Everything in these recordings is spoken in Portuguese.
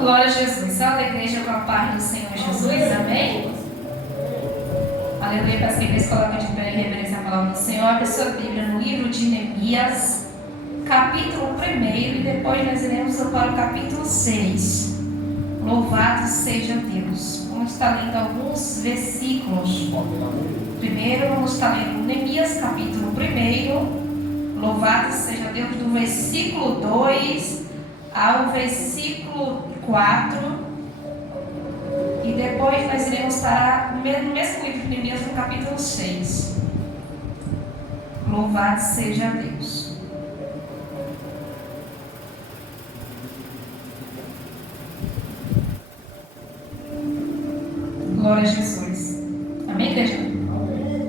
Glória a Jesus. Salve a igreja com a paz do Senhor Jesus. Amém? Aleluia. Para que a igreja coloque de pé e reverência a palavra do Senhor. Abre sua Bíblia no livro de Neemias, capítulo 1, e depois nós iremos para o capítulo 6. Louvado seja Deus. Vamos estar lendo alguns versículos. Primeiro, vamos estar lendo Neemias, capítulo 1. Louvado seja Deus, do versículo 2 ao versículo 4. E depois nós iremos parar no mesmo livro de Neemias, no capítulo 6. Louvado seja Deus. Glória a Jesus. Amém, igreja?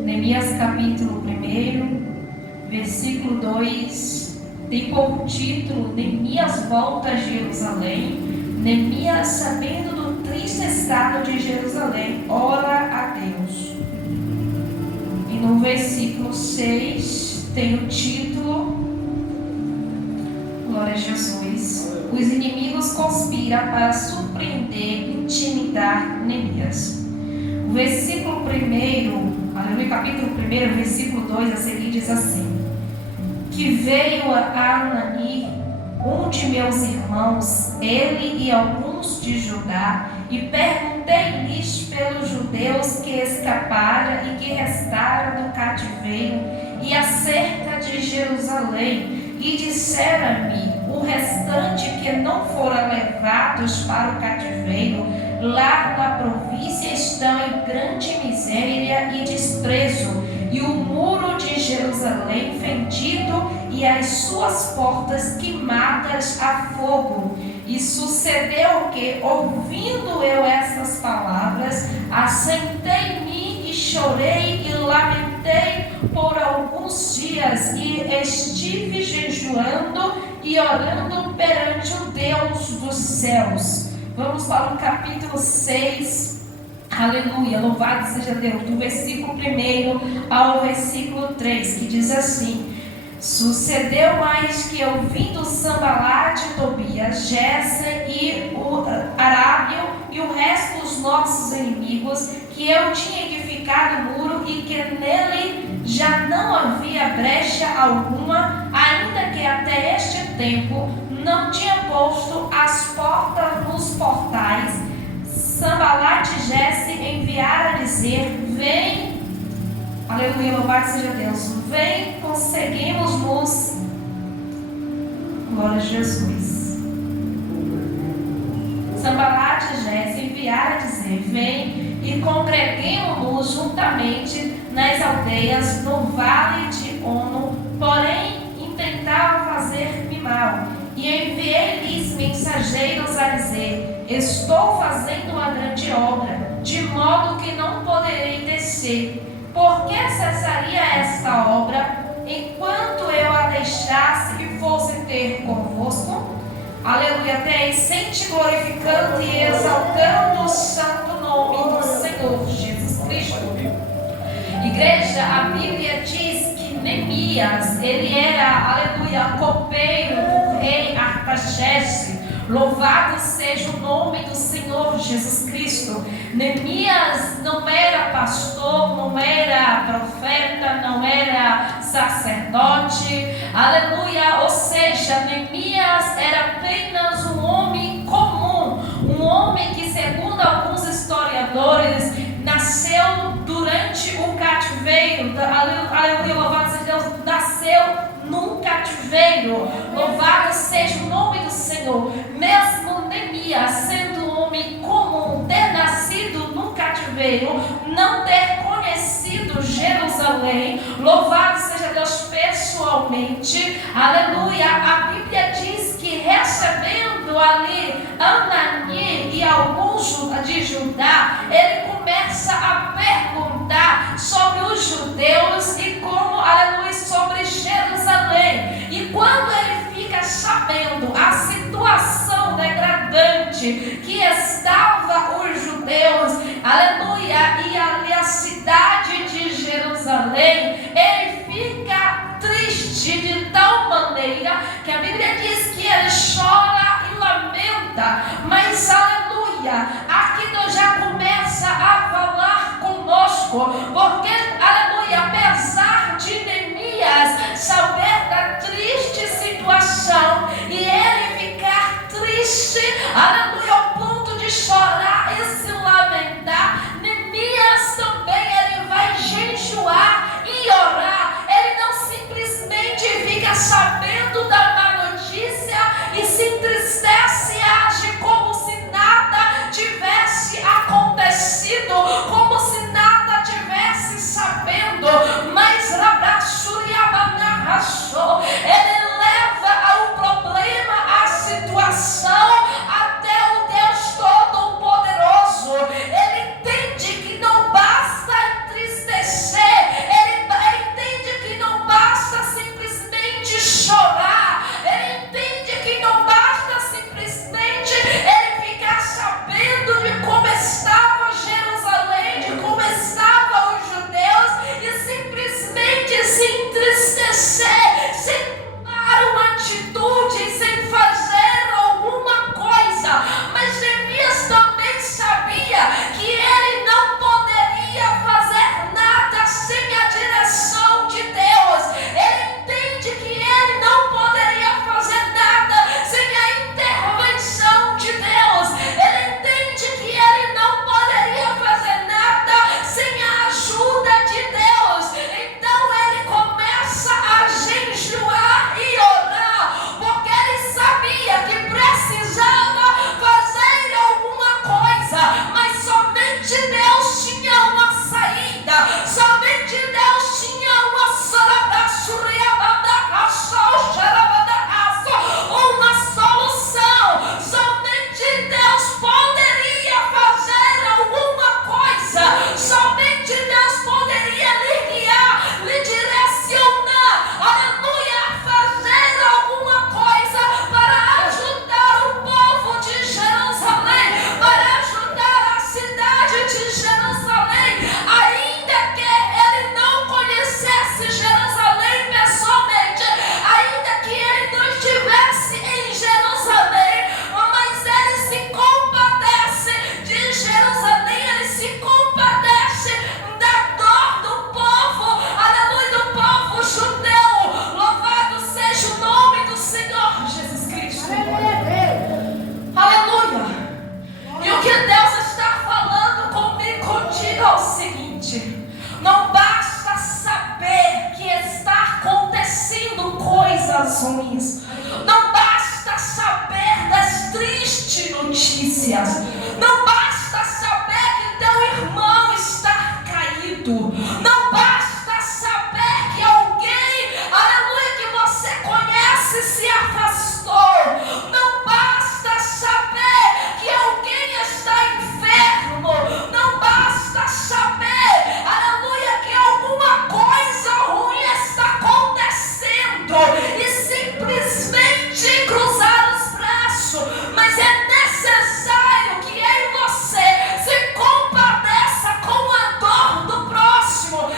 Neemias, capítulo 1, versículo 2. Tem por título: Neemias volta a Jerusalém. Neemias, sabendo do triste estado de Jerusalém, ora a Deus. E no versículo 6 tem o título, glória a Jesus: os inimigos conspiram para surpreender e intimidar Neemias. O versículo 1, aleluia, capítulo 1, versículo 2 a seguir diz assim: que veio a Anani, um de meus irmãos, ele e alguns de Judá, e perguntei-lhes pelos judeus que escaparam e que restaram do cativeiro, e acerca de Jerusalém, e disseram-me: o restante que não foram levados para o cativeiro, lá na província estão em grande miséria e desprezo, e o muro de Jerusalém fendido e as suas portas queimadas a fogo. E sucedeu que, ouvindo eu essas palavras, assentei-me e chorei e lamentei por alguns dias, e estive jejuando e orando perante o Deus dos céus. Vamos para o capítulo 6. Aleluia, louvado seja Deus, do versículo 1 ao versículo 3, que diz assim: sucedeu mais que, ouvindo Sanbalate, Tobias, Gésem e o Arábio e o resto dos nossos inimigos, que eu tinha edificado o muro e que nele já não havia brecha alguma, ainda que até este tempo não tinha posto as portas nos portais, Sanbalate e Gésem enviaram a dizer: vem, aleluia, louvado seja Deus, vem, conseguimos-nos, glória a Jesus. Sanbalate e Gésem enviaram a dizer: vem e congreguemos-nos juntamente nas aldeias no vale de Ono, porém intentavam fazer-me mal. E enviei-lhes mensageiros a dizer: estou fazendo uma grande obra, de modo que não poderei descer. Por que cessaria esta obra, enquanto eu a deixasse e fosse ter convosco? Aleluia, até aí, sente glorificando e exaltando o santo nome do Senhor Jesus Cristo. Igreja, a Bíblia diz que Neemias, ele era, aleluia, copeiro do rei Artaxerxes. Louvado seja o nome do Senhor Jesus Cristo. Neemias não era pastor, não era profeta, não era sacerdote, aleluia, ou seja, Neemias era apenas um homem comum, um homem que, segundo alguns historiadores, nasceu durante o cativeiro, aleluia, louvado seja Deus, nasceu num cativeiro. Louvado seja o nome do Senhor. Mesmo Neemias, sendo um homem comum, ter nascido num cativeiro, não ter conhecido Jerusalém, louvado seja Deus, pessoalmente, aleluia, a Bíblia diz que, recebendo ali Anani e alguns de Judá, ele começa a perguntar sobre os judeus e como, aleluia, sobre Jerusalém. E quando ele fica sabendo a situação degradante que estava os judeus, aleluia, e ali a cidade de Jerusalém, ele fica triste de tal maneira que a Bíblia diz que ele chora e lamenta. saída. Mas aleluia, aqui Deus já começa a falar conosco, porque aleluia, apesar de Neemias saber da triste situação e ele ficar triste, aleluia, ao ponto de chorar e se lamentar, Neemias também ele vai jejuar e orar. Ele não simplesmente fica sabendo da má notícia e se entristece e age como se nada tivesse acontecido, como se nada tivesse sabendo. Mas ele leva o problema, a situação até o Deus Todo-Poderoso. Ele entende que não basta entristecer, ele entende que não basta simplesmente chorar, ele entende que não basta simplesmente ele ficar sabendo de como estava Jerusalém, de como estavam os judeus e simplesmente se entristecer, sem tomar uma atitude, sem fazer alguma coisa. Mas Neemias também sabia que ele não poderia fazer nada sem a direção de Deus. Ele entende que ele não poderia fazer nada sem a intervenção de Deus. Ele entende que ele não poderia fazer nada sem a ajuda de Deus. Então ele começa a jejuar e orar, porque ele sabia que precisava fazer alguma coisa, mas somente Deus tinha uma saída, somente Deus tinha uma solução, somente Deus poderia fazer alguma coisa, somente Deus poderia lhe guiar, lhe direcionar, aleluia, a fazer alguma coisa para ajudar o povo de Jerusalém, para ajudar a cidade de Jerusalém, ainda que ele não conhecesse Jerusalém pessoalmente, ainda que ele não estivesse em Jerusalém, mas ele se compadece de Jerusalém, ele se compadece da dor do povo, aleluia, do povo judeu. Louvado seja o nome do Senhor Jesus Cristo. Aleluia. E o que Deus está falando comigo, contigo é o seguinte: não basta saber que está acontecendo coisas ruins, não basta saber das tristes notícias, não basta saber que teu irmão está caído, não basta saber que alguém, aleluia, que você conhece se afastou, não basta saber que alguém está enfermo, não basta saber, aleluia, que alguma coisa ruim está acontecendo e simplesmente cruzar os braços, mas é necessário que eu e você se compadeça com a dor do próximo,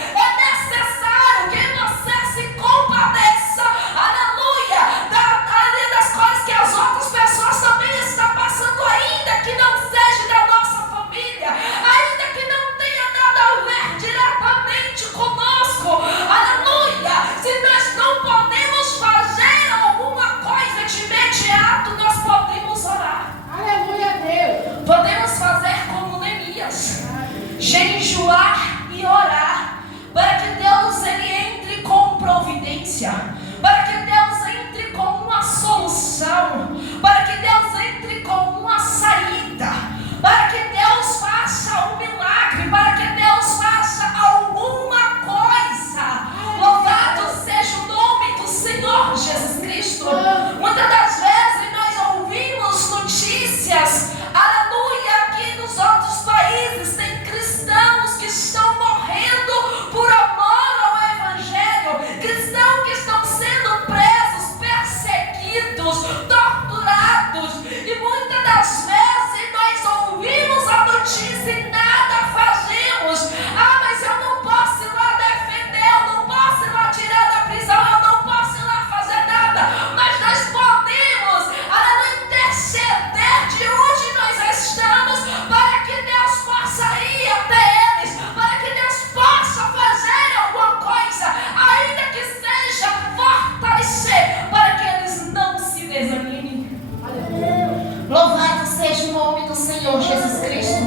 seja o nome do Senhor Jesus Cristo.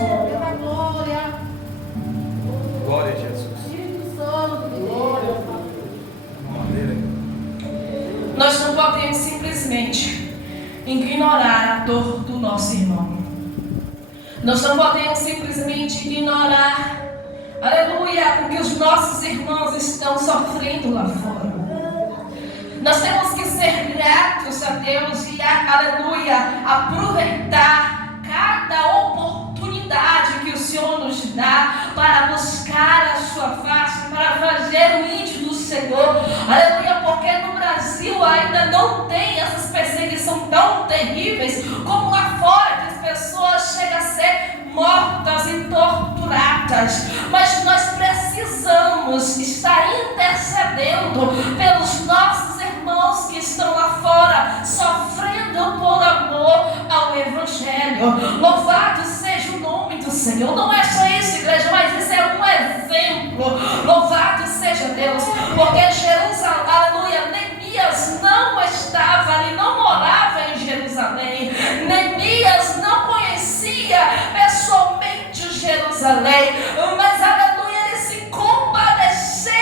Glória a Jesus. Nós não podemos simplesmente ignorar a dor do nosso irmão. Nós não podemos simplesmente ignorar, aleluia, o que os nossos irmãos estão sofrendo lá fora. Nós temos que ser gratos a Deus e, aleluia, aproveitar cada oportunidade que o Senhor nos dá para buscar a sua face, para fazer o íntimo do Senhor, aleluia, porque no Brasil ainda não tem essas perseguições tão terríveis como lá fora, que as pessoas chegam a ser mortas e torturadas. Mas nós precisamos estar intercedendo pelos nossos irmãos que estão lá fora, sofrendo por amor ao Evangelho. Louvado seja o nome do Senhor. Não é só isso, igreja, mas isso é um exemplo. Louvado seja Deus, porque Jerusalém, aleluia, Neemias não estava ali, não morava em Jerusalém. Neemias não conhecia pessoalmente Jerusalém, mas aleluia, ele se compadeceu,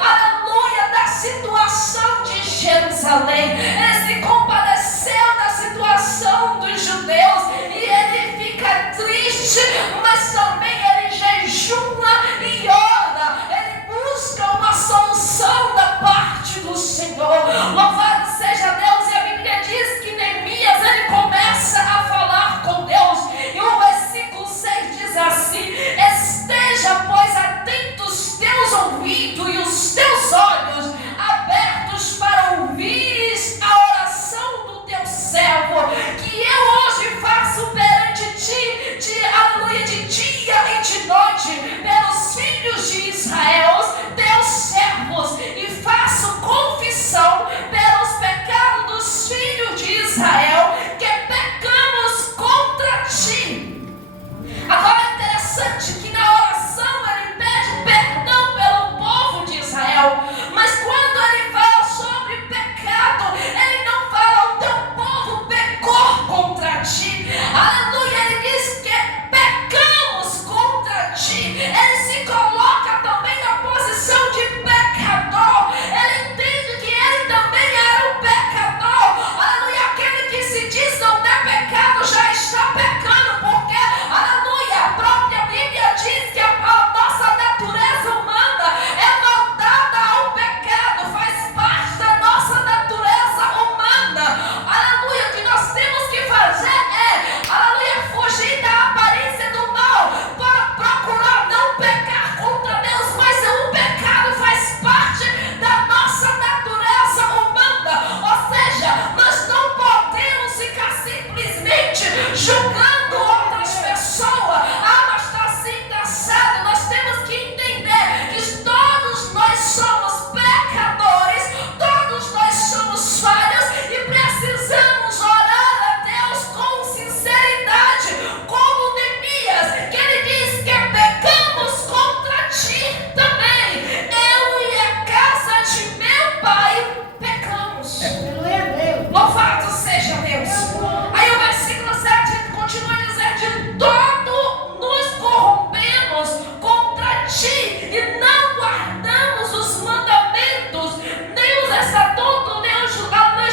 aleluia, da situação de Jerusalém. Ele se compadeceu da situação dos judeus e ele fica triste, mas também ele jejuma e ora. Ele busca uma solução da parte do Senhor. Louvado seja Deus. E a Bíblia diz que Neemias, ele começa a falar com Deus, e o versículo 6 diz assim: esteja, pois, atento os teus ouvidos e os teus olhos abertos para ouvires a oração do teu servo, que eu hoje faço perante ti, aleluia, de dia e de noite, pelos filhos de Israel, teus servos, e faço confissão pelos pecados dos filhos de Israel, que pecamos contra ti. Agora é interessante que na oração ele pede perdão pelo povo de Israel, mas quando ele fala sobre pecado, ele não fala o teu povo pecou contra ti, aleluia, ele diz que pecamos contra ti. Ele se coloca também na posição de pecador, ele entende que ele também era um pecador, aleluia, aquele que se diz não ter pecado já está pecando, porque, aleluia, a própria Bíblia diz que a nossa natureza humana é voltada ao pecado, faz parte da nossa natureza humana, aleluia. O que nós temos que fazer é, aleluia, fugir da aparência do mal, para procurar não pecar contra Deus, mas o pecado faz parte da nossa natureza humana, ou seja, nós não podemos ficar simplesmente julgando outras pessoas. Mas está assim, está certo. Nós temos que entender que todos nós somos pecadores, todos nós somos falhos e precisamos orar a Deus com sinceridade, como Neemias, que ele diz que pecamos contra ti também. Eu e a casa de meu pai pecamos. Louvado seja Deus. Aí o versículo 7 continua dizendo: de todo nos corrompemos contra ti e não guardamos os mandamentos, nem os estatutos, nem os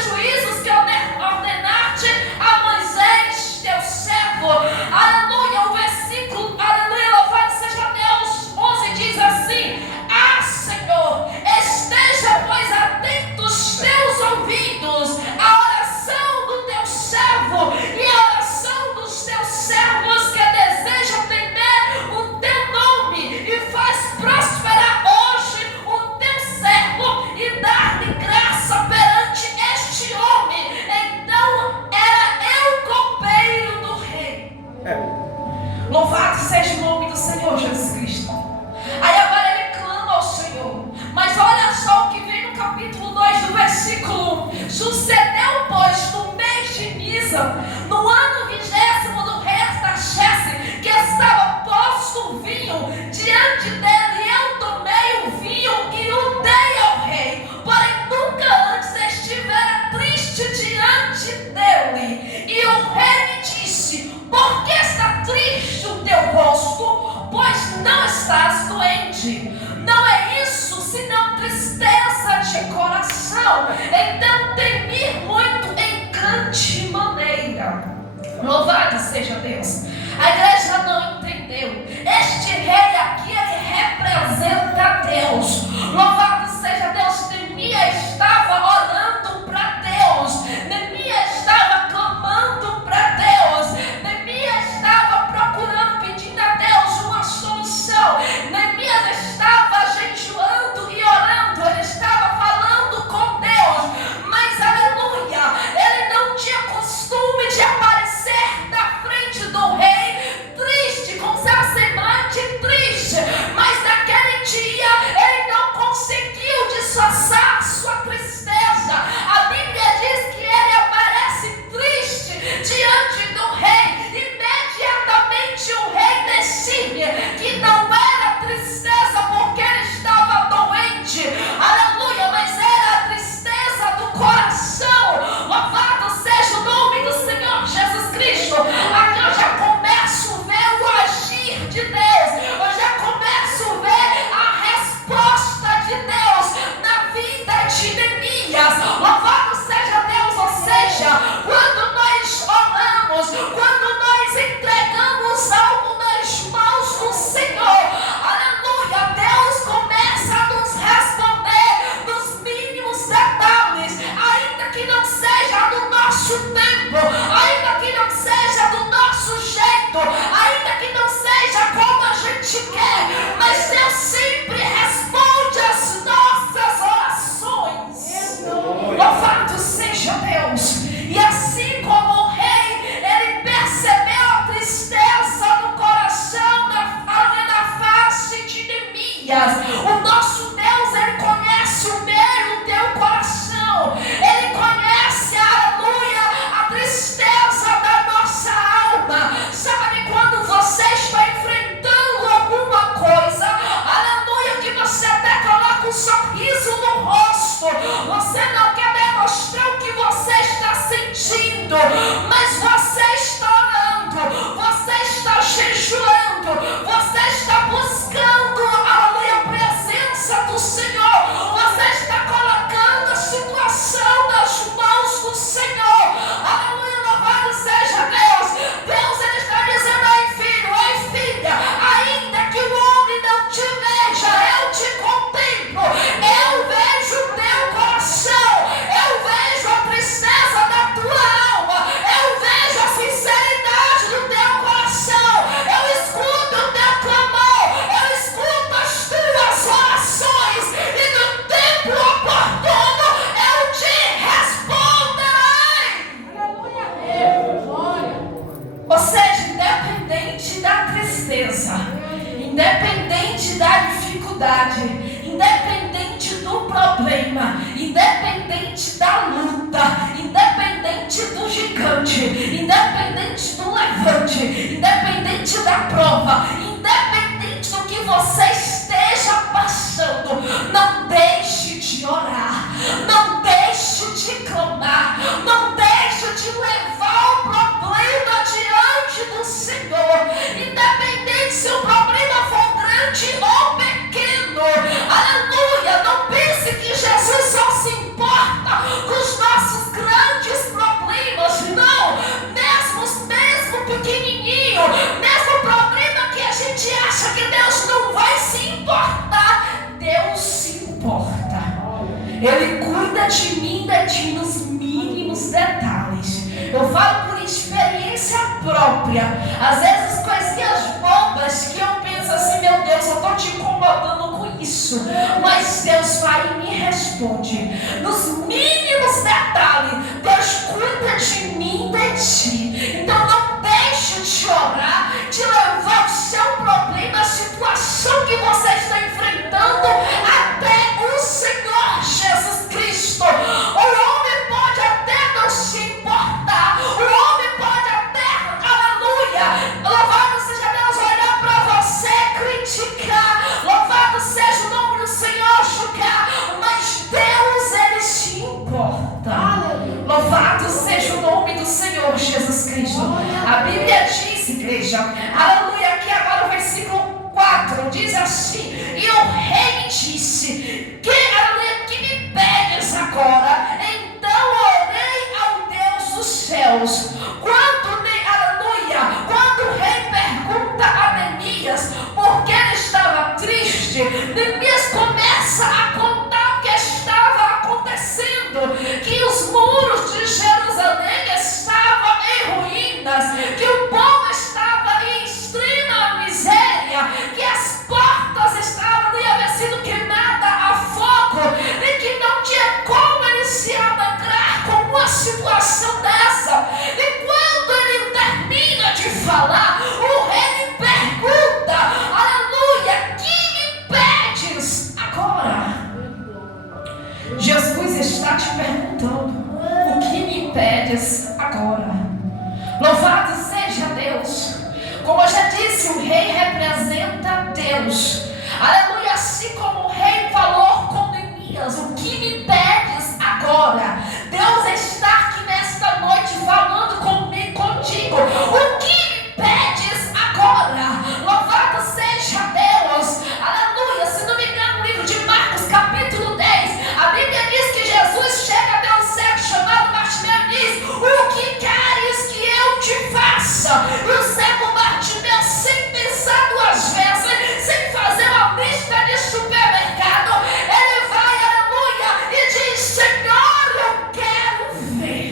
juízos que ordenaste a Moisés, teu servo. Aleluia. O versículo, aleluia, louvado seja Deus, 11 diz assim: ah, Senhor, esteja, pois, atento os teus ouvidos à oração do teu servo e à oração dos teus servos que desejam temer o teu nome, e faz prosperar hoje o teu servo e dar-lhe graça perante este homem. Então era eu copeiro do rei. Louvado seja o nome do Senhor Jesus Cristo. Aí agora ele clama ao Senhor. Mas olha só o que vem no capítulo 2 do versículo 1. Sucedeu, pois, no mês de Nísan, no ano 20º do rei Artaxerxes, que estava posto o vinho diante dele, e eu tomei o vinho e o dei ao rei. Porém nunca antes estivera triste diante dele. E o rei me disse: por Então temi muito em grande maneira. Louvado seja Deus. A igreja não entendeu. Este rei aqui, ele representa Deus. Louvado seja Deus. Neemias estava orando para Deus. Neemias estava clamando para Deus. Neemias estava procurando, pedindo a Deus uma solução. Neemias estava jejuando e orando. Ele estava falando com Deus. Mas, aleluia, ele não tinha costume de aparecer na frente do rei triste, com seu semblante triste. Mas naquele dia ele não conseguiu disfarçar sua tristeza. A Bíblia diz que ele aparece triste diante do rei. Imediatamente o rei decide que não era tristeza porque ele estava doente, aleluia, mas era a tristeza do coração. Louvado seja o nome do Senhor Jesus Cristo. Aqui eu já começo a ver o agir de Deus, eu já começo a ver a resposta de Deus na vida de Neemias. Louvado seja Deus. Ou seja, quando nós oramos, quando nós entregamos algo nas mãos do Senhor, aleluia, Deus começa a nos responder nos mínimos detalhes, ainda que não seja do nosso tempo, ainda que não seja do nosso jeito, ainda que não seja como a gente quer, mas Deus sempre responde as nossas orações. Louvado seja Deus. E assim como o rei, ele percebeu a tristeza no coração, na face de Neemias. O nosso Deus, ele conhece o meu e o teu coração. Ele conhece, aleluia, a tristeza da nossa alma. Sabe quando você está enfrentando alguma coisa, aleluia, que você até coloca um sorriso no rosto, você não quer demonstrar o que você está sentindo, mas você está orando, você está jejuando, você está buscando, aleluia, a presença do Senhor, você está colocando a situação nas mãos do Senhor, aleluia, louvado seja Deus. Deus, ele está dizendo: ei filho, ei filha, ainda que o homem não te veja, eu te contemplo, eu vejo o teu coração, eu vejo a tristeza da tua alma, eu vejo a sinceridade do teu coração, eu escuto o teu clamor, eu escuto as tuas orações, e no tempo oportuno eu te responderei. Ou seja, independente da tristeza, independente da dificuldade, independente do problema, independente da luta, independente do gigante, independente do levante, independente da prova, independente do que você esteja passando, não deixe de orar, não deixe de clamar, não deixe de levar o problema diante do Senhor, independente se o problema for grande ou pequeno, aleluia. Não pense que Jesus só se importa com os nossos grandes problemas, não, mesmo pequenininho, mesmo problema que a gente acha que Deus não vai se importar, Deus se importa. Ele cuida de mim e de ti nos mínimos detalhes. Eu falo por experiência própria. Às vezes coisinhas bobas que eu penso assim: meu Deus, eu estou te incomodando com isso, mas Deus vai e me responde. Nos mínimos detalhes, Deus cuida de mim e de ti. Então não deixe de orar, de levar o seu problema, a situação que você está enfrentando, até o Senhor Jesus Cristo. O homem pode até não se importar, o homem pode até, aleluia, louvado seja Deus, olhar para você, criticar, louvado seja o nome do Senhor, julgar, mas Deus, ele se importa. Louvado seja o nome do Senhor Jesus Cristo. A Bíblia diz, igreja, aleluia, aqui agora o versículo 4 diz assim: e o rei disse, que me pedes agora Deus. Quando o rei pergunta a Neemias por que ele estava triste, Neemias começa a contar o que estava acontecendo, que os muros de Jerusalém estavam em ruínas, que o povo estava em extrema miséria, que as portas estavam havendo sido queimadas a fogo, e que não tinha como ele se alegrar com uma situação dessa. E quando ele termina de falar, o rei lhe pergunta, aleluia, que me pedes agora? Jesus está te perguntando, o que me pedes agora? Louvado seja Deus. Como eu já disse, o rei representa Deus. Aleluia, assim como o rei falou com Neemias, o que me pedes agora? Deus está aqui nesta noite falando comigo, contigo. O que me pedes agora? Louvado seja Deus. Aleluia, se não me engano, no livro de Marcos, capítulo 10, a Bíblia diz que Jesus chega até um cego chamado Bartimeu e diz, o que queres que eu te faça? E o cego Bartimeu, sem pensar duas vezes, sem fazer uma lista de supermercado, ele vai, aleluia, e diz, Senhor, eu quero ver.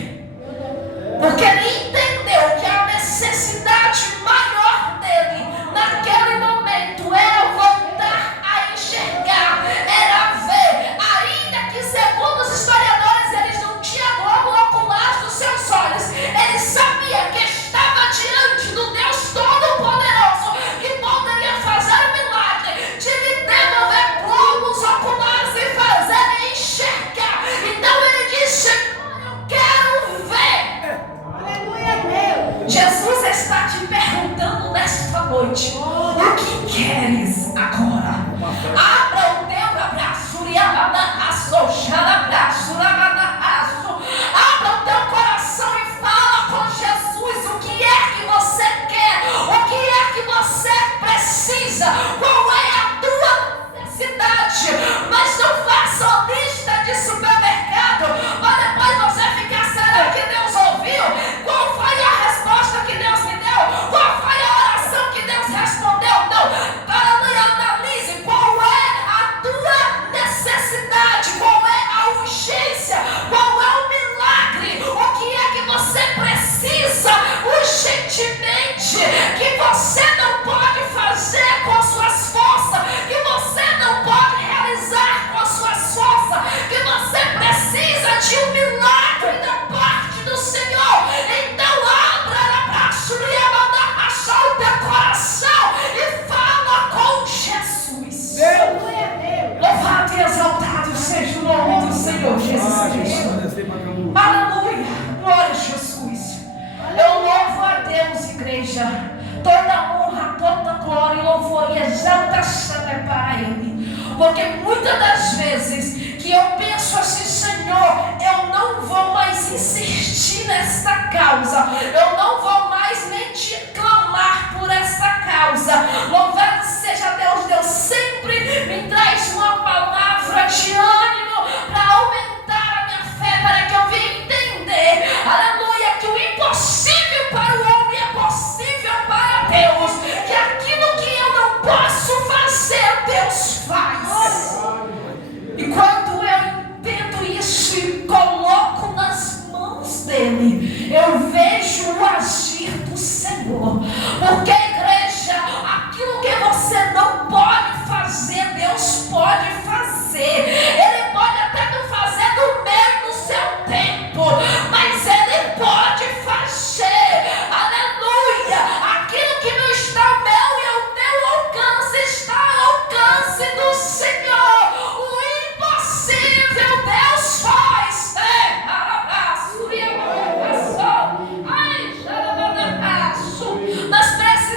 Porque ele entendeu que a necessidade maior dele, naquele momento, era voltar a enxergar, era ver. Ainda que, segundo os historiadores, eles não tinham globo ocular dos seus olhos, ele sabia que estava diante do Deus Todo-Poderoso, que poderia fazer o milagre de lhe devolver globos oculares e fazer ele enxergar. Então ele disse, Senhor, eu quero ver. Jesus está te perguntando nesta noite, o que queres agora? Abra o teu abraço, abra o teu coração e fala com Jesus o que é que você quer, o que é que você precisa, qual é a tua necessidade. Mas não faça uma lista de supermercado, mas depois você fica, será que Deus ouviu? Qual foi a resposta que Deus me deu? Qual foi a oração que Deus respondeu? Não, analise qual é a tua necessidade, qual é a urgência, qual é o milagre, o que é que você precisa urgentemente, que você não pode fazer com suas forças, que você não pode realizar com suas forças, que você precisa de um milagre da parte do Senhor. Então abra o teu coração e fala com Jesus. Louvado e exaltado seja o nome do Senhor Jesus Cristo. Aleluia, glória a Jesus. Eu louvo a Deus, igreja. Toda honra, toda glória, louvor e exaltação é para Ele. Porque muitas das vezes que eu penso assim, Senhor, eu não vou mais insistir nesta causa, eu não vou mais nem te clamar por essa causa. Louvado seja Deus, Deus sempre me traz uma palavra de ânimo para aumentar a minha fé, para que eu venha entender, aleluia, que o impossível para o homem é possível para Deus, que aquilo que eu não posso fazer, Deus faz. E quando eu entendo isso e coloco nas mãos dele, eu vejo o agir do Senhor. Porque, igreja, aquilo que você não pode fazer, Deus pode fazer. Ele pode até não fazer no meio do seu tempo, mas Ele pode fazer. Aleluia! Aquilo que não está ao meu e ao teu alcance, está ao alcance do Senhor. O impossível Deus faz. Nós precisamos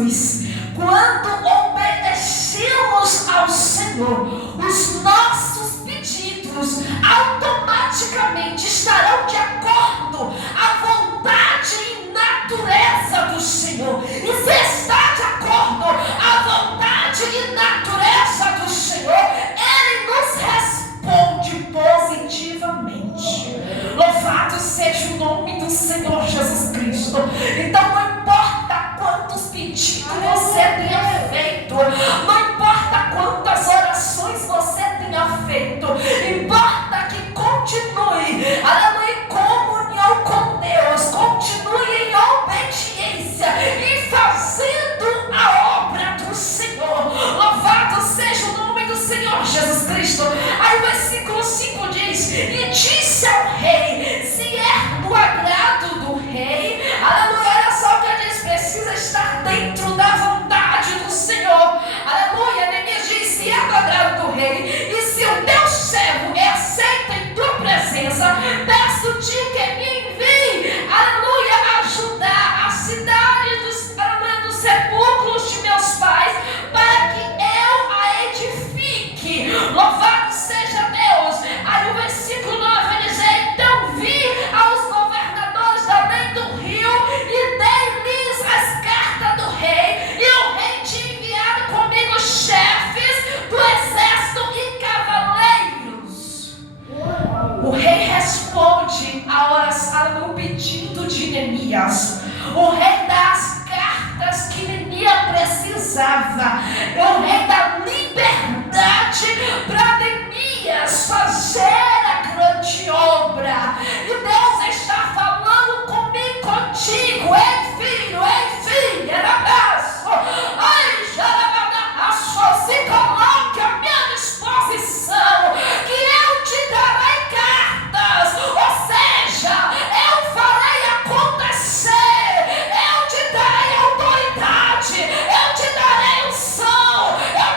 Jesus, quando obedecemos ao Senhor, os nossos pedidos automaticamente estarão de acordo à vontade e natureza do Senhor. E se está de acordo à vontade e natureza do Senhor, Ele nos responde positivamente. Louvado seja o nome do Senhor Jesus Cristo. Então não importa quantos pedidos você tenha feito, não importa quantas orações você tenha feito, importa que continue, aleluia, em comunhão com Deus, continue em obediência e fazendo a obra do Senhor. Louvado seja o nome do Senhor Jesus Cristo. Aí o versículo 5 diz: e disse ao rei, se é do agrado do rei, aleluia, olha só o que diz, precisa estar dentro da vontade do Senhor, aleluia. Neemias diz: se é do agrado do rei, e se o teu servo é aceito em tua presença, peço-te que me envie, aleluia, ajudar a cidade dos sepulcros de meus pais, para que eu a edifique. Louvado seja Deus. Aí o versículo 9 diz: então vi aos governadores além do rio e dei-lhes as cartas do rei, e o rei tinha enviado comigo chefes do exército e cavaleiros. O rei responde a oração, no pedido de Neemias. O rei dá as cartas que Neemias precisava. O rei dá liberdade para Neemias fazer a grande obra. E Deus está falando comigo, contigo. Ei filho, ei filha, ai, se coloque à minha disposição, que eu te darei cartas, ou seja, eu farei acontecer, eu te darei autoridade, eu te darei unção, eu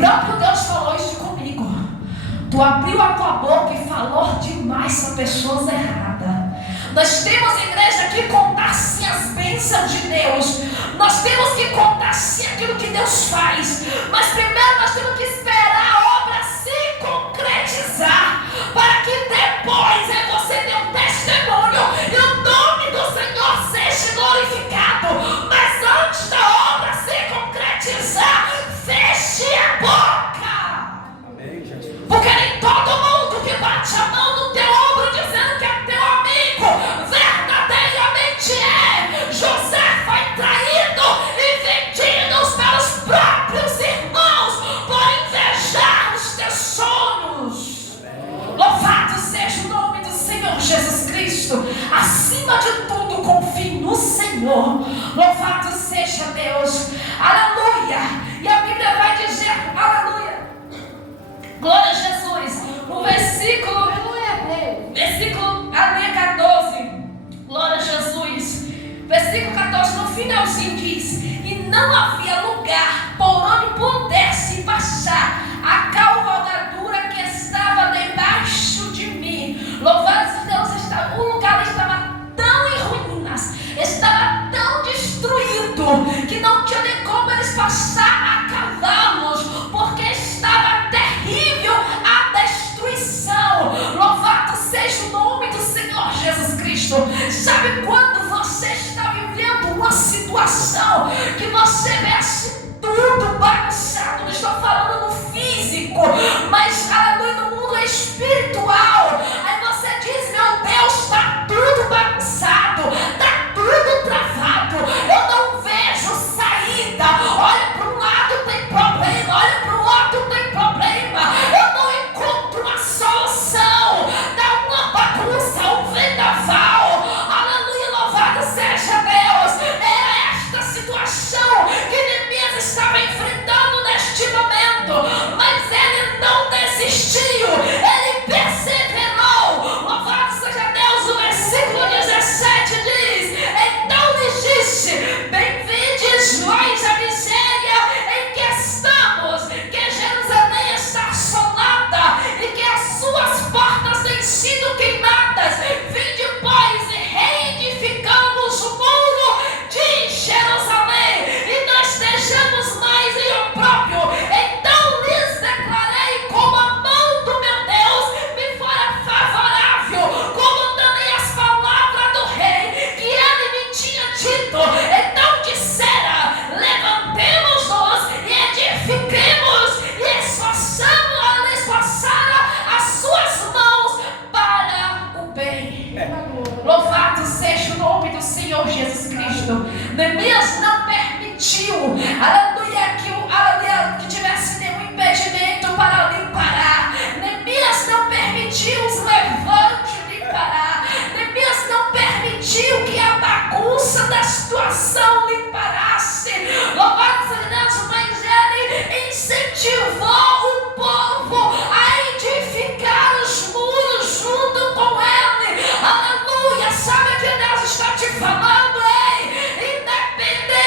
próprio Deus falou isso comigo. Tu abriu a tua boca e falou demais para pessoas erradas. Nós temos, igreja, que contar sim as bênçãos de Deus. Nós temos que contar sim aquilo que Deus faz. Mas primeiro nós temos que esperar a obra se concretizar, para que depois você dê um testemunho e o nome do Senhor seja glorificado. Mas antes da obra se concretizar, feche a boca. Amém, Jesus. Porque nem todo mundo que bate a mão no teu ombro dizendo que é teu amigo verdadeiramente é. José foi traído e vendido pelos próprios irmãos por invejar os teus sonhos. Louvado seja o nome do Senhor Jesus Cristo. Acima de tudo, confie no Senhor. Louvado seja Deus. Aleluia. E a Bíblia vai dizer, aleluia, glória a Jesus. O versículo 14, glória a Jesus. Versículo 14, no finalzinho diz: e não havia lugar por onde pudesse passar a cavalgadura que estava debaixo de mim. Louvado seja Deus, o lugar estava tão em ruínas, estava tão destruído, que não tinha nem como eles passar a cavalos, porque estava terrível a destruição. Louvado seja o nome do Senhor Jesus Cristo. Sabe quando você está vivendo uma situação que você vê assim tudo bagunçado? Não estou falando no físico, mas aleluia, no mundo espiritual. Aí você diz: meu Deus, está tudo bagunçado, está tudo travado, eu não vejo saída. Olha para um lado, tem problema, olha para o outro, tem problema, eu não encontro uma solução. Dá uma bagunça, um vendaval. Aleluia, louvado seja Deus. Era esta situação que Neemias estava enfrentando neste momento, mas ele não desistiu, ele perseverou. Louvado seja Deus. O versículo 17 diz: então lhes disse: bem-vindes vós à miséria em que estamos, que Jerusalém está assolada e que as suas portas têm sido queimadas. Vinde, pois, e reedificamos o muro de Jerusalém, e nós estejamos mais em opróbrio. Então lhes declarei como a mão do meu Deus me fora favorável, como também as palavras do rei que ele me tinha dito. Então dissera: levantemo-nos e edifiquemos, e esforçara as suas mãos para o bem. Louvado seja o nome do Senhor Jesus Cristo. Neemias não permitiu, aleluia, que tivesse nenhum impedimento para lhe parar. Neemias não permitiu os levantes lhe parar. Neemias não permitiu que a bagunça da situação lhe parasse. Louvado seja Deus, mas ele incentivou o povo a edificar os muros junto com ele. Aleluia. Sabe o que Deus está te falando? Ei, independente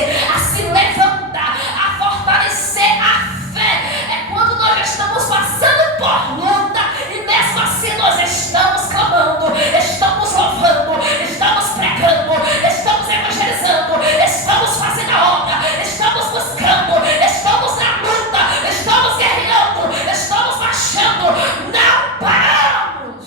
você a se levantar, a fortalecer a fé. É quando nós já estamos passando por luta e mesmo assim nós estamos clamando, estamos louvando, estamos pregando, estamos evangelizando, estamos fazendo a obra, estamos buscando, estamos na luta, estamos guerreando, estamos marchando, não paramos.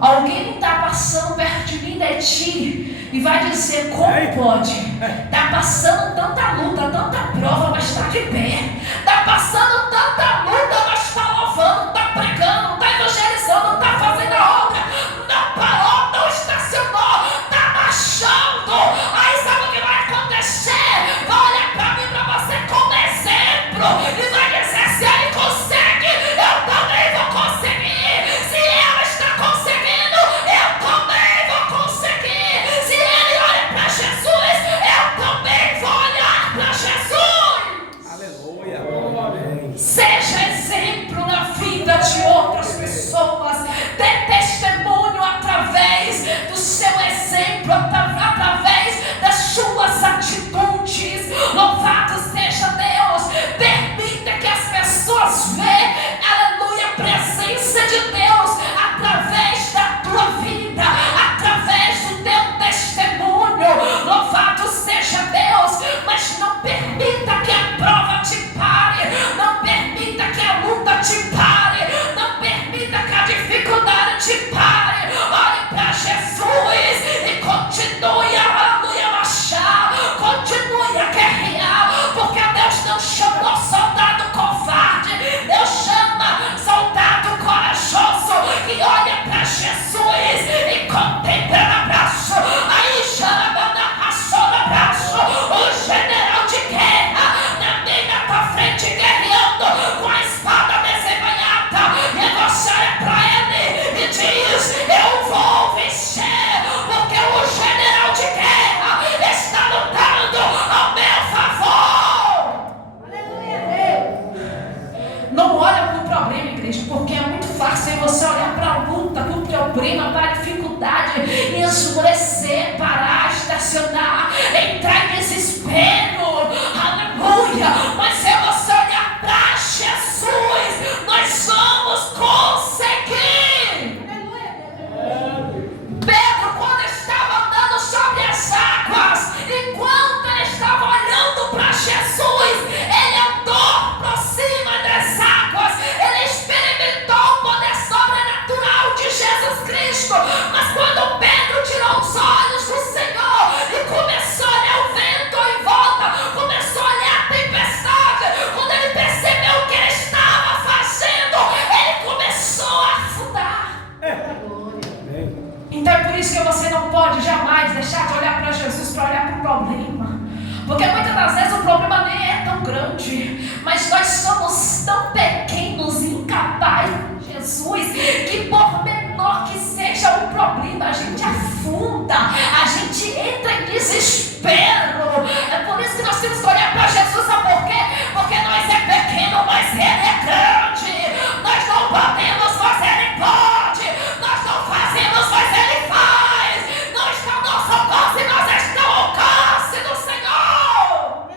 Alguém está passando perto de mim, de ti, e vai dizer: como pode? Está passando tanta luta, tanta prova, mas está de pé. Está passando tanta luta, mas está louvando, está pregando, está evangelizando, está fazendo a obra. Não parou, não estacionou, está marchando. Aí sabe o que vai acontecer? Vai olhar para mim, para você como exemplo, e vai dizer: se ele consegue, eu também vou conseguir. Se ela está conseguindo, eu também vou conseguir. Se ele olha para Jesus, eu também vou olhar para Jesus. Aleluia. Amém. Seja exemplo na vida de outras pessoas. Dê testemunho através do seu exemplo, através das suas atitudes. Louvado seja Deus. Permita que as pessoas vejam, aleluia, a presença de Deus através da tua vida, através do teu testemunho. Louvado seja Deus. Mas não permita que a prova te pare, não permita que a luta te pare, não permita que a dificuldade te pare. Olhe para Jesus e continue, aleluia, a marchar, continue a guerrear, porque Deus não chamou soldado covarde, Deus chama soldado corajoso que olha para Jesus e contempla no abraço. Aí chama no abraço o general de guerra na minha tua frente, guerreando com a espada desembainhada, e você olha para ele e diz: eu vou vencer, porque o general de guerra está lutando ao meu favor. Não olha para o problema, igreja, porque é muito fácil você olhar para a luta, para o problema, para a dificuldade e esmorecer, parar, estacionar, entrar em desespero. Aleluia! Mas se você olhar para Jesus, nós vamos conseguir. Pedro, quando estava andando sobre as águas, enquanto ele estava olhando para Jesus, ele andou por cima das águas, ele experimentou o poder sobrenatural de Jesus Cristo. Mas quando Pedro tirou os olhos do Senhor e começou a olhar o vento em volta, começou a olhar a tempestade, quando ele percebeu o que ele estava fazendo, ele começou a afundar. Então é por isso que você não pode jamais deixar de olhar para Jesus para olhar para o problema. Porque muitas das vezes o problema nem é tão grande, mas nós somos tão pequenos e incapazes de Jesus, que por menor que seja o problema, a gente afunda, a gente entra em desespero. É por isso que nós temos que olhar para Jesus. Sabe por quê? Porque nós é pequeno, mas Ele é grande. Nós não podemos, mas Ele pode. Nós não fazemos, mas Ele faz. Nós está ao nosso alcance, nós estamos ao alcance do Senhor.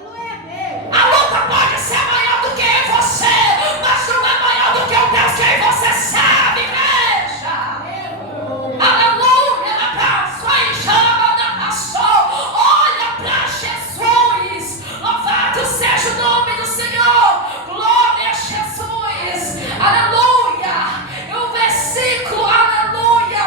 A luta pode ser maior do que você, mas não é maior do que o Deus que você sabe, igreja. Aleluia, abraço aí, chama da nação. Olha para Jesus. Louvado seja o nome do Senhor. Glória a Jesus. Aleluia. E o versículo, aleluia,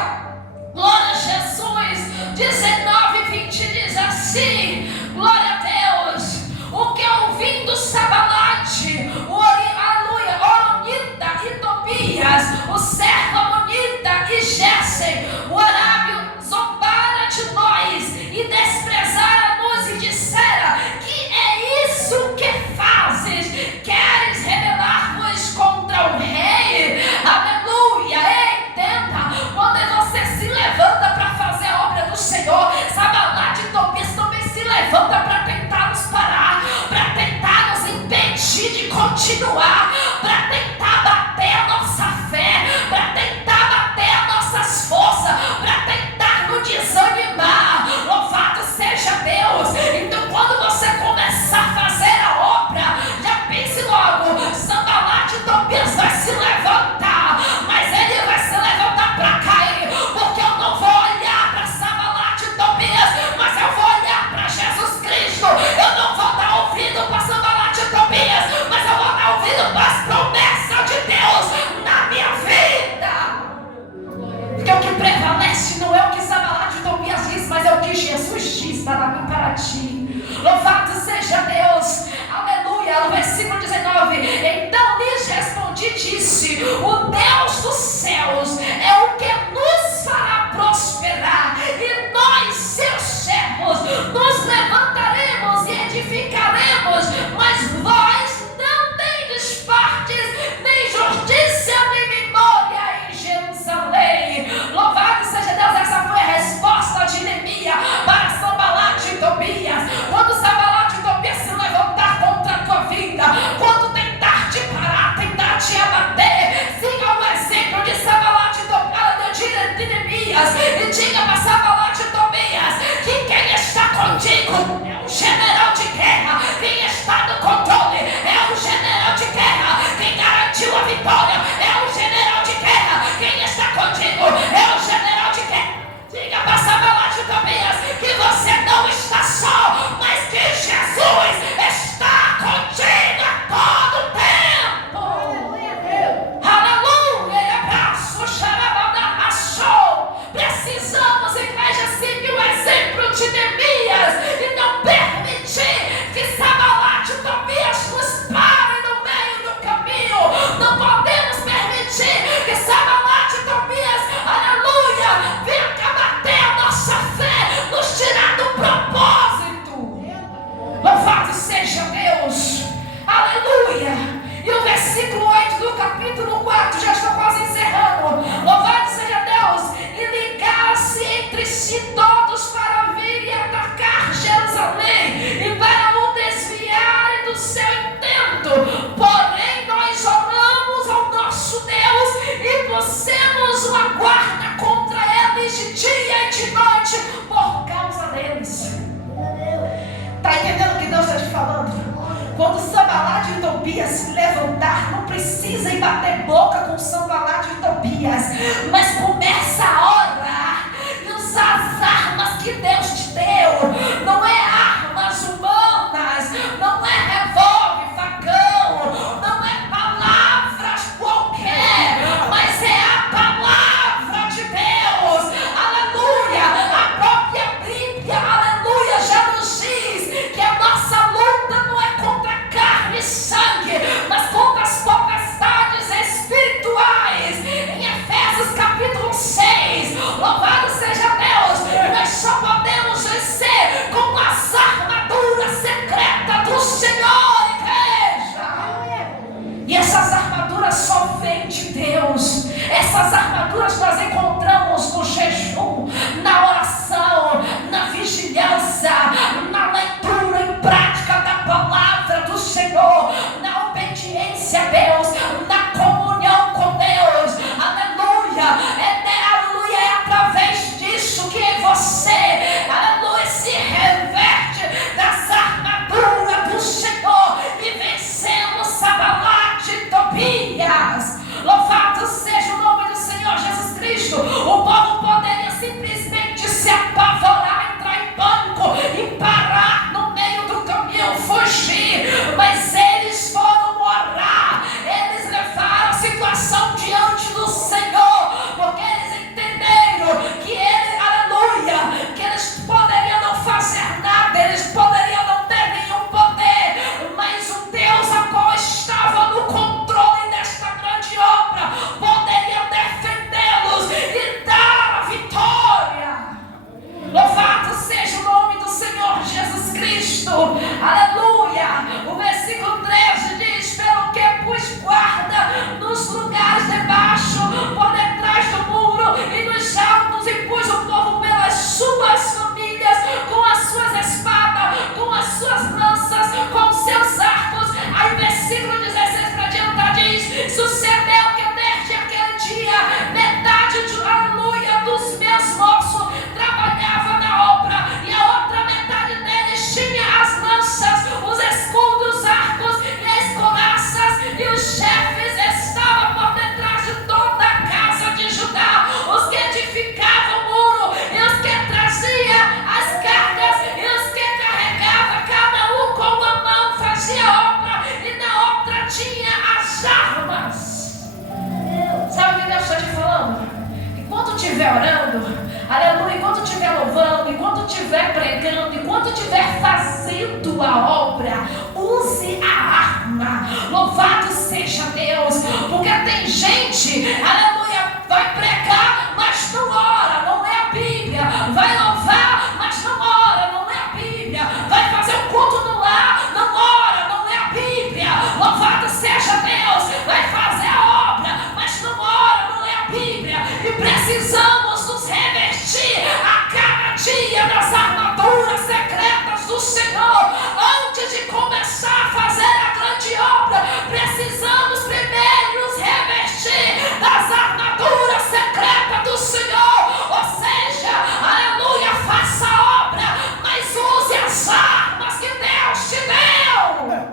glória a Jesus, 19:20 diz assim: glória a Deus. O que ouvindo Sabalate, aleluia, Oronita e Tobias, o servo Amonita e Gessem, o arábio, zombara de nós e desprezara-nos e dissera: que é isso que fazes? Queres rebelar-vos contra o rei? Aleluia. Entenda, quando você se levanta para fazer a obra do Senhor, Sabalate e Tobias também se levanta para tentar nos parar, para tentar nos impedir de continuar, para tentar bater a nossa fé, para tentar bater as nossas forças, para tentar nos desanimar. Louvado seja Deus. versículo 19: então lhes respondi e disse: o Deus dos céus é o que nos fará prosperar, e nós, seus servos, nos levantaremos e edificaremos, mas vós não tendes partes, nem justiça, nem memória em Jerusalém. Louvado seja Deus. Essa foi a resposta de Neemias para Sanbalat e Tobias. Quando Sanbalat e Tobias se levantar contra a tua vida, quando tentar te parar, tentar te abater, siga o exemplo de Sanbalat e Tobias, de Neemias, e diga para Sanbalat e Tobias que quem está contigo é um general de guerra, quem está no controle é um general de guerra, quem garantiu a vitória é um general de guerra, quem está contigo é um general de guerra. Diga para Sanbalat e Tobias que você não está só, mas que Jesus está contigo a todo tempo. Aleluia, abraço, xarabadamassou. Precisamos, igreja, seguir o exemplo de Neemias e não permitir que Sanbalat e Tobias nos parem no meio do caminho. Não podemos permitir que Sanbalat e Tobias, aleluia, venham abater a nossa fé, nos tirar do propósito. Louvado seja Deus, aleluia. E o versículo 8 do capítulo 4, já estou quase encerrando. Louvado seja Deus. E ligaram-se entre si todos para vir e atacar Jerusalém, e para o desviarem do seu intento. Porém nós oramos ao nosso Deus e pusemos uma guarda contra eles de dia e de noite por causa deles. Está entendendo o que Deus está te falando? Quando Sanbalat e Tobias se levantar, não precisa ir bater boca com Sanbalat e Tobias, mas começa a orar e usar as armas que Deus te deu. Não é armas humanas, não é revólver, facão, não é palavras qualquer, mas é a palavra de Deus. Aleluia. A própria Bíblia, aleluia, já nos diz que a nossa luta não é contra carne e sangue, mas contra as potestades espirituais. Em Efésios capítulo 6, louvado seja Deus, nós só podemos vencer com as armaduras secretas do Senhor, igreja. E essas armaduras só vêm de Deus. Essas armaduras nós encontramos no jejum, na oração, na vigilância, na leitura em prática da palavra do Senhor, na obediência a Deus, na comunhão com Deus. Aleluia. Aleluia. É através disso que em você, aleluia, se reverte das armaduras do Senhor e vencemos Sanbalat e Tobias. Louvado seja o nome do Senhor Jesus Cristo. O povo poderia simplesmente se apavorar, entrar em pânico e parar no meio do caminho, fugir, mas eles foram orar, eles levaram a situação diante do Senhor, porque eles entenderam que eles, aleluia, que eles poderiam não fazer nada, eles poderiam não ter nenhum poder, mas o Deus a qual estava no controle desta grande obra poderia defendê-los e dar a vitória. Louvado seja o nome do Senhor Jesus Cristo. Aleluia. O versículo 13 diz: pelo que pus guarda nos lugares debaixo, por detrás do muro e nos altos, e pus o povo pelas suas famílias, com as suas espadas, com as suas lanças, com os seus arcos. Aí o versículo 16 para adiantar diz: sucedeu que desde aquele dia metade de, aleluia, dos meus moços trabalhava na obra, e a outra metade deles tinha as lanças, os escudos, os arcos e as couraças, e os chefes estavam por detrás de toda a casa de Judá, os que edificavam o muro, e os que traziam as cargas, e os que carregavam, cada um com uma mão fazia obra, e na outra tinha as armas. Sabe o que Deus está te falando? Enquanto estiver orando, aleluia, enquanto estiver louvando, enquanto estiver pregando, enquanto estiver fazendo a obra, use a arma. arma. Louvado seja Deus, porque tem gente, aleluia, vai pregar, mas não ora, não lê a Bíblia, vai louvar, mas não ora, não lê a Bíblia, vai fazer um culto no lar, não ora, não lê a Bíblia. Louvado seja Deus, vai fazer a obra, mas não ora, não lê a Bíblia. E precisamos nos revestir a cada dia das armaduras secretas do Senhor. Antes de começar a fazer a grande obra, precisamos primeiro nos revestir das armaduras secretas do Senhor. Ou seja, aleluia, faça a obra, mas use as armas que Deus te deu.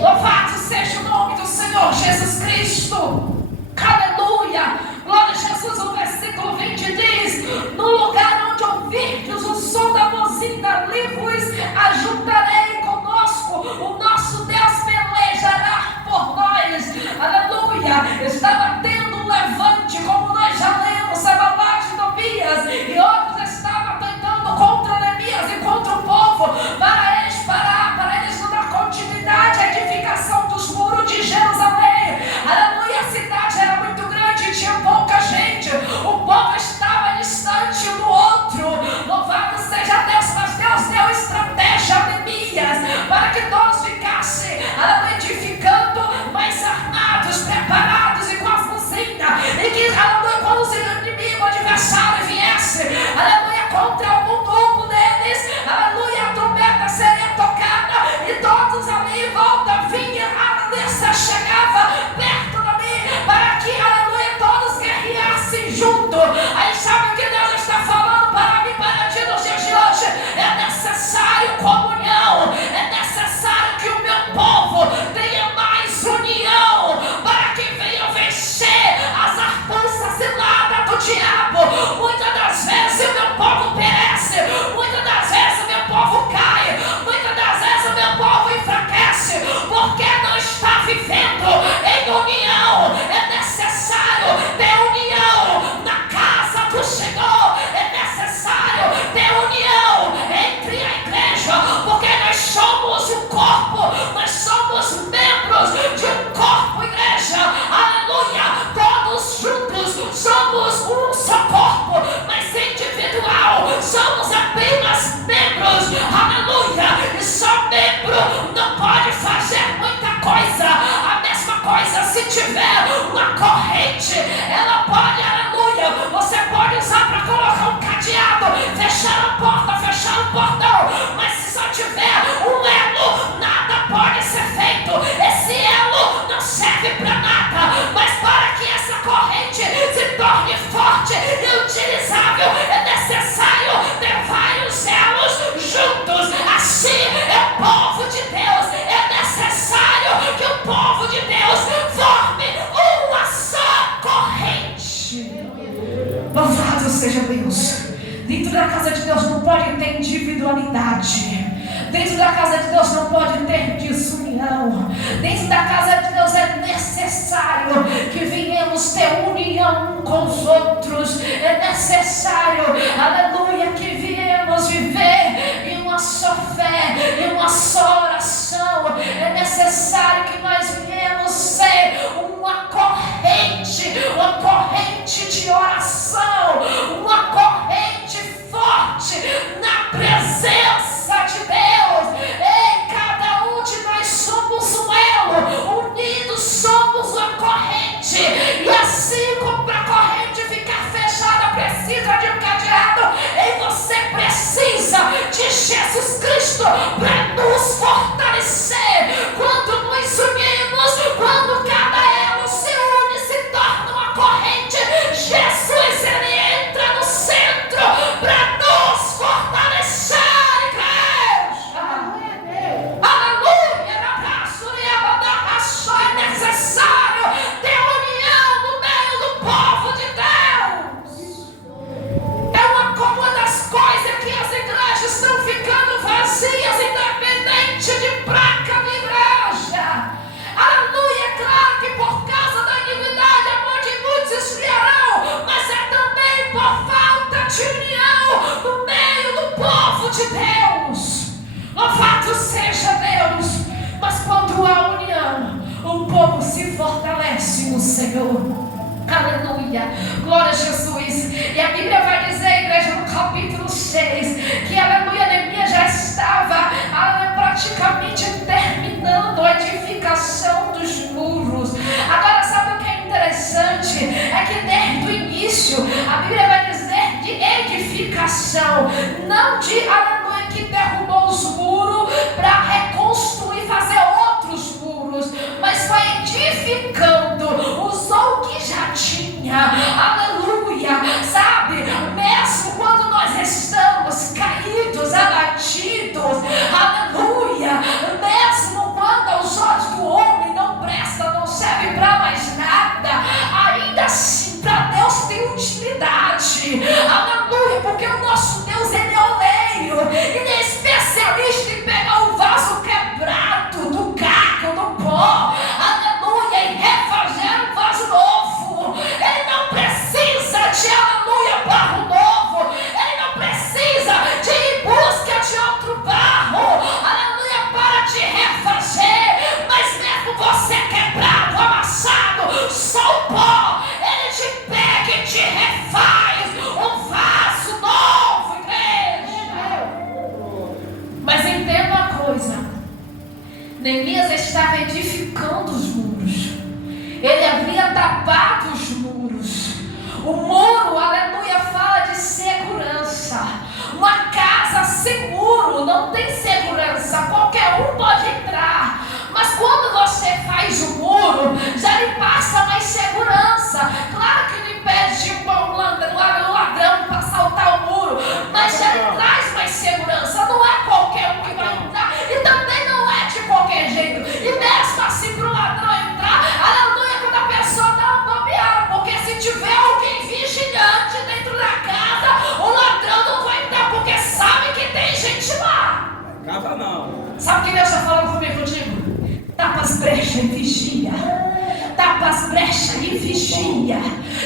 Louvado seja o nome do Senhor Jesus Cristo. Aleluia. Glória a Jesus. O versículo 20 diz: no lugar onde ouvirdes o som da buzina, ali vos ajuntarei conosco, o nosso Deus pelejará por nós. Aleluia. Estava tendo um levante, como nós já lemos, Sanbalate e Tobias, e outros estavam tentando contra Neemias e contra o povo, para eles parar, para eles não dar continuidade à edificação dos muros de Jerusalém. Aleluia. A cidade era muito grande, tinha pouca gente, o povo estava distante um do outro. Louvado seja Deus, mas Deus deu estratégia a Neemias para que todos ficassem edificando, mais armados, preparados e com a fuzina, e que quando o inimigo, o adversário viesse, aleluia, contra algum grupo deles, aleluia, a trombeta seria tocada e todos ali em volta vinham, aleluia, chegava perto dali, para que, aleluia, todos guerreassem junto. Aí sabe o que Deus está falando para mim, para ti nos dias de hoje? É necessário comunhão, é necessário que o meu povo tenha mais união, para que venham vencer as arpanças ciladas do diabo. Muitas das vezes o meu povo perece, muitas das vezes o meu povo cai, muitas das vezes o meu povo enfraquece, porque não está vivendo em união. É necessário ter união na casa do Senhor, é necessário ter união entre a igreja, porque nós somos um corpo, nós somos membros de um corpo, igreja, aleluia, todos juntos somos um só corpo, mas individual somos apenas membros, aleluia, e só membro não pode fazer muita coisa. A mesma coisa se tiver uma corrente, ela pode, aleluia, você pode usar para colocar um cadeado, fechar a porta, fechar o portão, mas se só tiver um elo, nada pode ser feito. Esse elo não serve para nada, mas para que essa corrente se torne forte e utilizável, é necessário ter vários elos juntos. Assim é o povo de Deus, é necessário que o povo de Deus forme uma só corrente. Louvado seja Deus. Dentro da casa de Deus não pode ter individualidade. Dentro da casa de Deus não pode ter desunião. Dentro da casa de Deus é necessário que venhamos ter união uns com os outros. É necessário, aleluia, que viemos viver em uma só fé, em uma só oração. É necessário que nós venhamos ser uma corrente de oração, uma corrente forte na presença de Deus. Ei, cada um de nós somos um elo, unidos somos uma corrente, e assim como para a corrente ficar fechada precisa de um cadeado, e você precisa de Jesus Cristo para nos fortalecer. Quando nos unimos, quando cada elo se une, se torna uma corrente, Jesus, ele entra no centro para nos fortalecer, igreja. Aleluia. É necessário ter união no meio do povo de Deus. É uma das coisas que as igrejas estão ficando vazias, independente de placa de igreja. Aleluia. É claro que por causa da iniquidade a mão de muitos esfriarão, mas é também por falta de união no meio do povo de Deus. Louvado seja Deus. Mas quando enquanto há união, o povo se fortalece no Senhor. Aleluia, glória a Jesus. E a Bíblia vai dizer, igreja, no capítulo 6, que aleluia, Neemias já estava praticamente terminando a edificação dos muros. Agora, sabe o que é interessante? É que desde o início a Bíblia vai dizer de edificação, não de aleluia que derrubou os muros para reconstruir, fazer outros muros, mas foi edificando, usou o que já tinha. Aleluia, sabe? Mesmo quando nós estamos caídos, abatidos, aleluia, mesmo quando aos olhos do homem não presta, não serve para mais nada, ainda assim para Deus tem utilidade. Aleluia, porque o nosso Deus, ele é oleiro, ele é especialista em pegar o vaso quebrado do caco, do pó, aleluia, e refazer um vaso novo. Ele não precisa de aleluia, barro novo, ele não precisa de ir em busca de outro barro, aleluia, para te refazer. Mas mesmo você quebrado, amassado, só o pó, ele te pega e te refaz um vaso novo, igreja. Mas entenda uma coisa, Neemias estava edificando os muros, ele havia tapado os muros. O muro, aleluia, fala de segurança. Uma casa sem muro não tem segurança, qualquer um pode entrar. Mas quando você faz o muro, já lhe passa mais segurança. Claro que não impede um ladrão para saltar o muro, mas já lhe traz mais segurança. Não é qualquer um que vai entrar, e também não é de qualquer jeito. E mesmo assim, para o ladrão entrar, aleluia, quando a pessoa dá uma bobeada, porque se tiver alguém vigilante dentro da casa, o ladrão não vai entrar, porque sabe que tem gente lá. Acaba não. Sabe o que Deus está falando comigo? Eu digo, tapa as brechas e vigia. Tapa as brechas e vigia.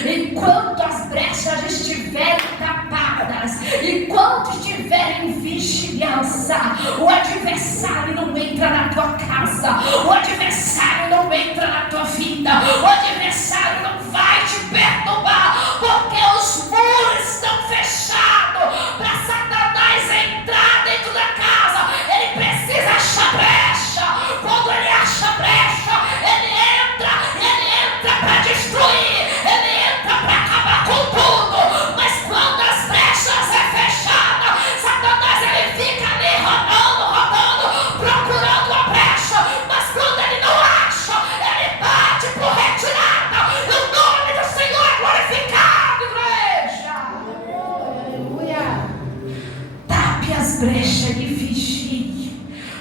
Enquanto as brechas estiverem tapadas, enquanto estiverem em vigilância, o adversário não entra na tua casa, o adversário não entra na tua vida, o adversário não vai te perturbar, porque os muros estão fechados para Satanás entrar dentro da casa. Ele precisa achar brecha. Quando ele acha brecha, ele entra para destruir, ele entra para acabar com tudo. Mas quando as brechas é fechada, Satanás ele fica ali rodando, procurando a brecha. Mas quando ele não acha, ele bate por retirada. E o nome do Senhor é glorificado, igreja. Aleluia. Tape as brechas e vigie.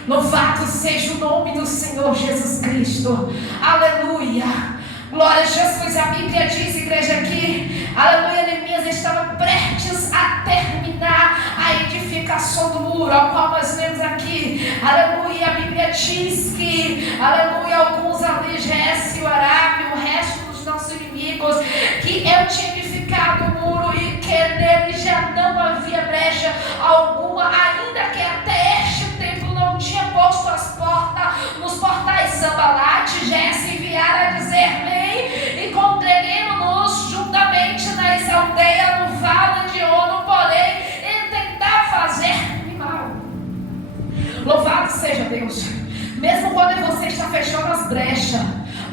Louvado seja o nome do Senhor Jesus Cristo. Aleluia. Glória a Jesus. A Bíblia diz, igreja, que aleluia, Neemias estava prestes a terminar a edificação do muro, ao qual nós lemos aqui. Aleluia. A Bíblia diz que aleluia, alguns ali, Gesse, o Arábio, o resto dos nossos inimigos, que eu tinha edificado o muro e que nele já não havia brecha alguma, ainda que até este tempo não tinha posto as portas nos portais Sambalate, Gesse enviaram a dizer: vem e congreguemos-nos juntamente nas aldeias no vale de Ono, porém ele tentar fazer mal. Louvado seja Deus. Mesmo quando você está fechando as brechas,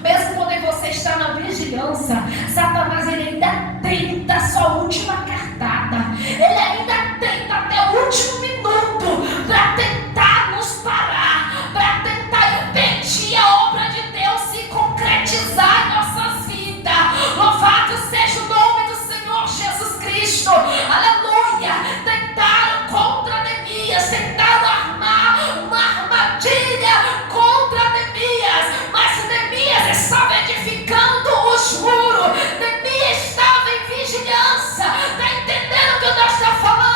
mesmo quando você está na vigilância, Satanás ele ainda tenta a sua última cartada. Ele ainda tenta até o último minuto para tentar nos parar, para tentar impedir a obra de Deus se concretizar em nossas vidas. Louvado seja o nome do Senhor Jesus Cristo. Aleluia. Tentaram contra Neemias, tentaram armar uma armadilha contra Neemias, mas Neemias estava edificando os muros. Neemias estava em vigilância. Está entendendo o que Deus está falando?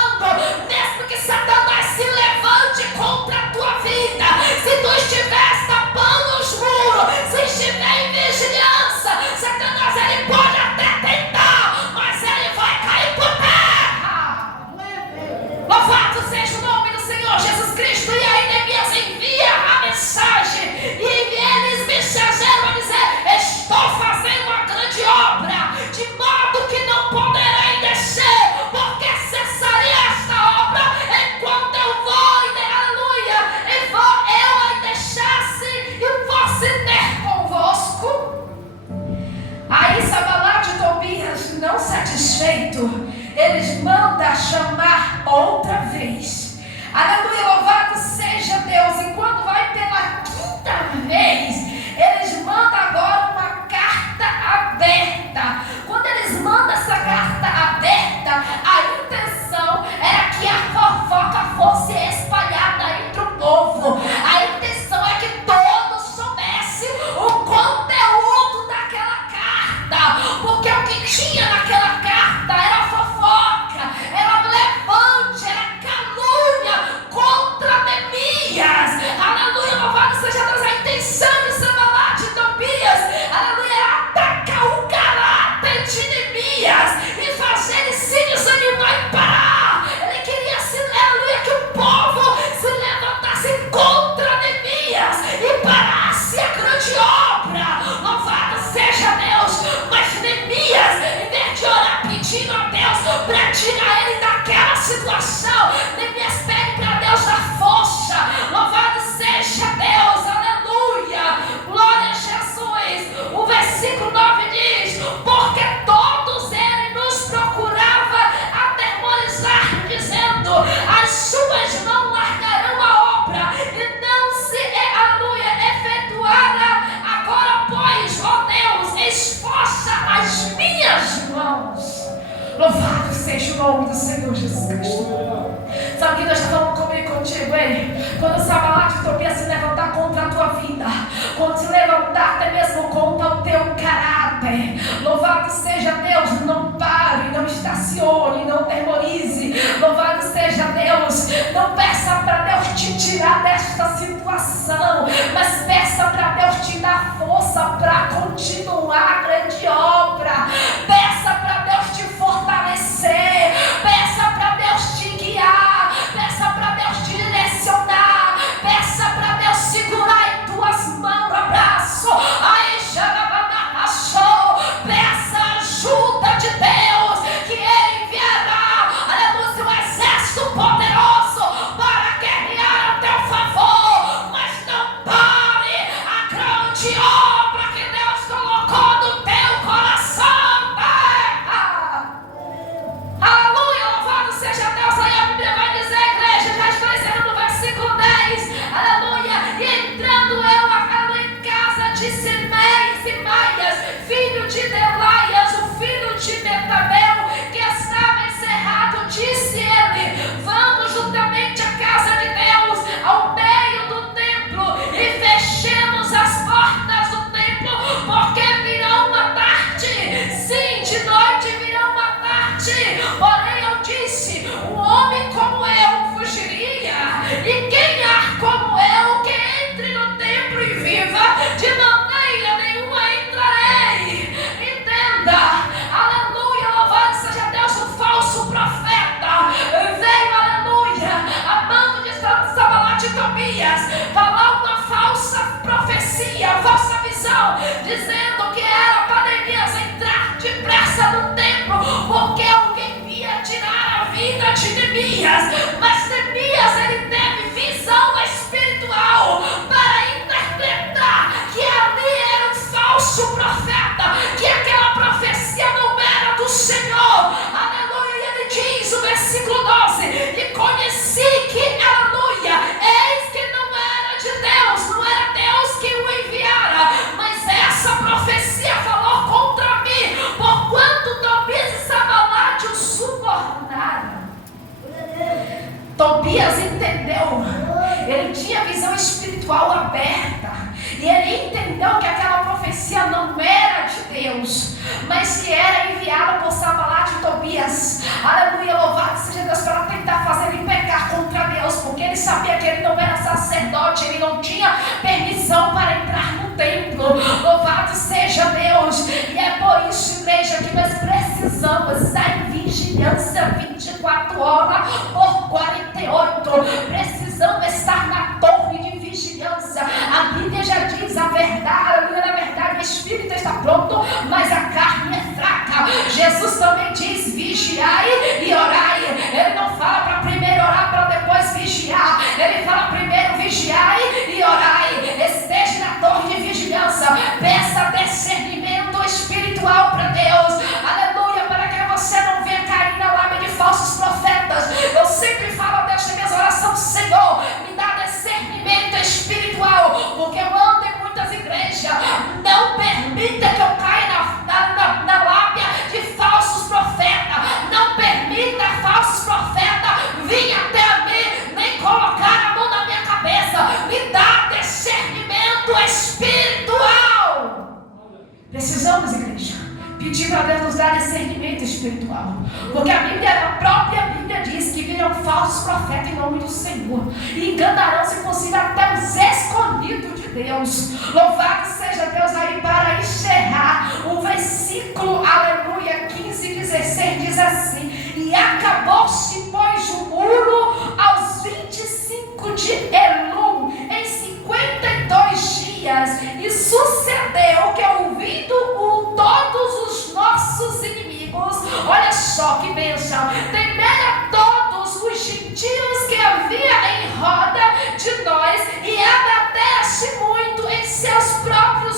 esforça as minhas mãos. Louvado seja o nome do Senhor Jesus Cristo. Sabe o que Deus está falando comigo e contigo, hein? Quando Sambalat e Tobias se levantar contra a tua vida, quando se levantar até mesmo contra o teu caráter, louvado seja Deus, não pare, não estacione, não terrorize. Louvado seja Deus, não peça para Deus te tirar desta situação, mas peça para Deus te dar força para continuar a grande obra. Peça para Deus te fortalecer, peça para Deus te guiar, peça para Deus te direcionar, peça para Deus segurar em tuas mãos o abraço. Aí peça ajuda de Deus, que Ele enviará, aleluia, um exército poderoso para guerrear a teu favor. Mas não pare a grande obra que Deus colocou no teu coração. Aleluia, louvado seja Deus. Aí a Bíblia vai dizer, igreja, já estou encerrando no versículo 10, aleluia, e entrando eu em casa de Simaias, filho de Delaias, o filho de Metanel, que estava encerrado, disse ele: vamos juntamente à casa de Deus, ao meio do templo, e fechemos as portas do templo, porque virão uma tarde, sim, de noite virão uma tarde. Porém eu disse: um homem como eu fugiria, e quem há como eu que entre no templo e viva? De maneira nenhuma entrarei. Entenda, aleluia, louvado seja Deus. O falso profeta veio, aleluia, a mando de Sambalat e Tobias, falar uma falsa profecia, falsa visão, dizendo que era para Neemias entrar depressa no templo, porque alguém ia tirar a vida de Neemias. Mas Neemias, ele teve visão espiritual para interpretar que ali era um falso profeta, que aquela profecia não era do Senhor. Aleluia, e ele diz o versículo 12: e conheci que, aleluia, eis que não era de Deus, não era Deus que o enviara, mas essa profecia falou contra mim, porquanto Tobias e Sambalat o subornaram. Tobias entendeu, ele tinha visão espiritual aberta, e ele entendeu que aquela profecia não era de Deus, mas que era enviada por Sambalat e Tobias. Aleluia, louvado seja Deus, para tentar fazer ele pecar contra Deus, porque ele sabia que ele não era sacerdote, ele não tinha permissão para entrar no templo. Louvado seja Deus. E é por isso, igreja, que nós precisamos estar em vigilância 24 horas por 48. Precisamos estar na torre de vigilância. A Bíblia já diz a verdade, na verdade o espírito está pronto, mas a carne é fraca. Jesus também diz: vigiai e orai. Ele não fala para primeiro orar para depois vigiar, ele fala primeiro vigiai e orai. Esteja na torre de vigilância, peça discernimento espiritual para Deus, aleluia, para que você não venha cair na lábia de falsos profetas. Eu sempre falo a Deus na minha oração: Senhor, me dá discernimento espiritual, porque eu ando em muitas igrejas. Não permita que eu caia na lábia de falsos profetas. Não permita falsos profetas vir até mim, nem colocar a mão na minha cabeça. Me dá discernimento espiritual. Precisamos, igreja, pedir para Deus nos dar discernimento espiritual, porque a própria Bíblia diz que virão falsos profetas em nome do Senhor, e enganarão, se possível, até os escolhidos de Deus. Louvado seja Deus. Aí, para encerrar, o versículo, aleluia, 15 e 16 diz assim: e acabou-se, pois, o muro aos 25 de Elul, em 52 dias, e sucedeu que, ouvindo todos os nossos inimigos, olha só que bênção, temeram todos os gentios que havia em roda de nós, e abatesse muito em seus próprios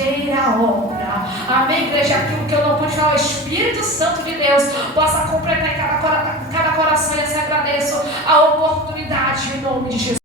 fazer a obra. Amém, igreja? Aquilo que eu não pude falar, o Espírito Santo de Deus possa completar em cada coração. E eu agradeço a oportunidade em nome de Jesus.